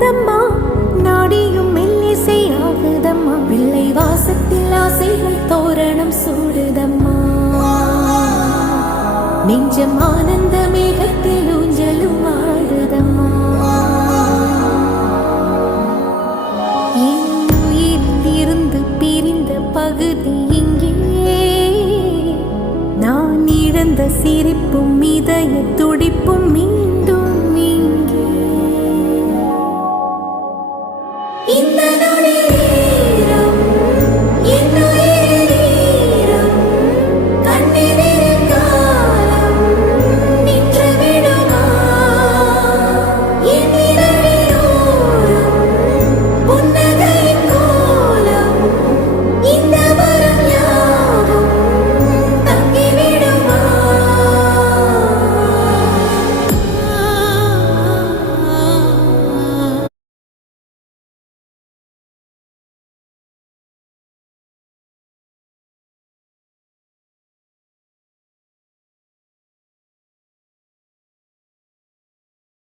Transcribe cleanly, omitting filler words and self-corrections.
கூடுதம்மா, நாடியும் மெல்லிசை ஆகுதம்மா, பிள்ளை வாசத்தில் ஆசைகள் தோரணம் சூடுதம்மா, நெஞ்சம் ஆனந்த மேகத்தில் ஊஞ்சலும் ஆடுதம்மா. என் உயிரிலிருந்து பிரிந்த பகுதி இங்கே, நான் இழந்த சிரிப்பும் இதய துடிப்பும்